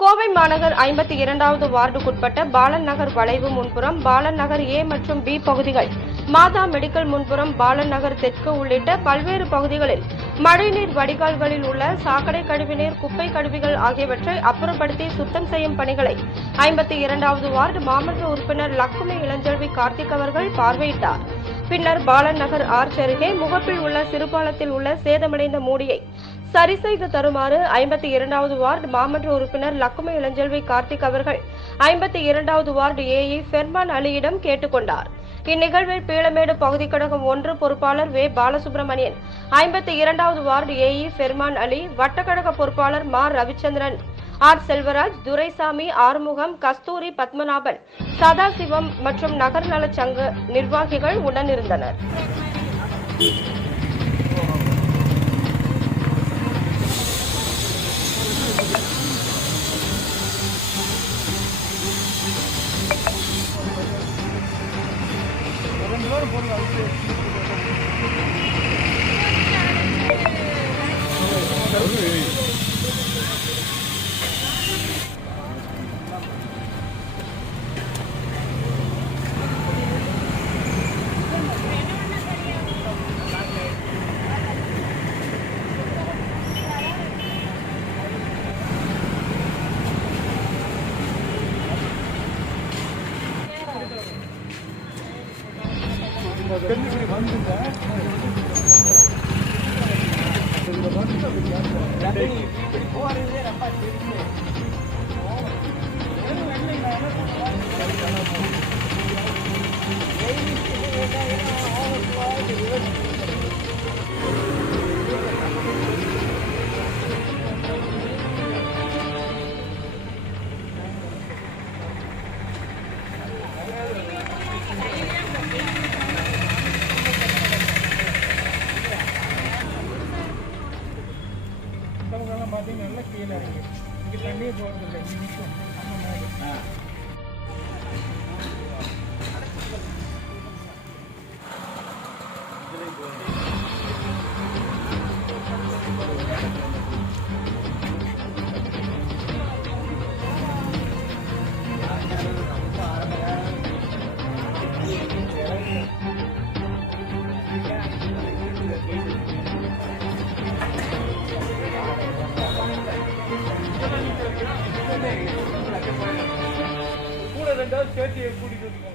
கோவை மாநகர் 52வது வார்டுக்குட்பட்ட பாலன் நகர் வளைவு முன்புறம், பாலன் நகர் ஏ மற்றும் பி பகுதிகள், மாதா மெடிக்கல் முன்புறம், பாலன் நகர் தெற்கு உள்ளிட்ட பல்வேறு பகுதிகளில் மழைநீர் வடிகால்களில் உள்ள சாக்கடை கழிவுநீர், குப்பை கழிவுகள் ஆகியவற்றை அப்புறப்படுத்தி சுத்தம் செய்யும் பணிகளை 52வது வார்டு மாமன்ற உறுப்பினர் லக்குமி இளஞ்செல்வி கார்த்திக் அவர்கள் பார்வையிட்டார். பின்னர் பாலன் நகர் ஆர்ச் அருகே முகப்பில் உள்ள சிறுபாலத்தில் உள்ள சேதமடைந்த மூடியை சரி செய்து தருமாறு 52வது வார்டு மாமன்ற உறுப்பினர் லக்குமி இளஞ்செல்வி கார்த்திக் அவர்கள் 52வது வார்டு ஏஇ ஃபெர்மான் அலியிடம் கேட்டுக்கொண்டார். இந்நிகழ்வில் பீளமேடு பகுதி கழகம் 1 பொறுப்பாளர் வே பாலசுப்ரமணியன், 52வது வார்டு ஏஇ ஃபெர்மான் அலி, வட்டக்கழக பொறுப்பாளர் மா ரவிச்சந்திரன், ஆர் செல்வராஜ், துரைசாமி, ஆறுமுகம், கஸ்தூரி, பத்மநாபன், சதாசிவம் மற்றும் நகர் நல சங்க நிர்வாகிகள் உடனிருந்தனர். நல்லா கீழே இருக்கு. இங்கே தண்ணியே போகிறதில்லை. கூட ரெண்டாவது சேர்த்து கூட்டிட்டு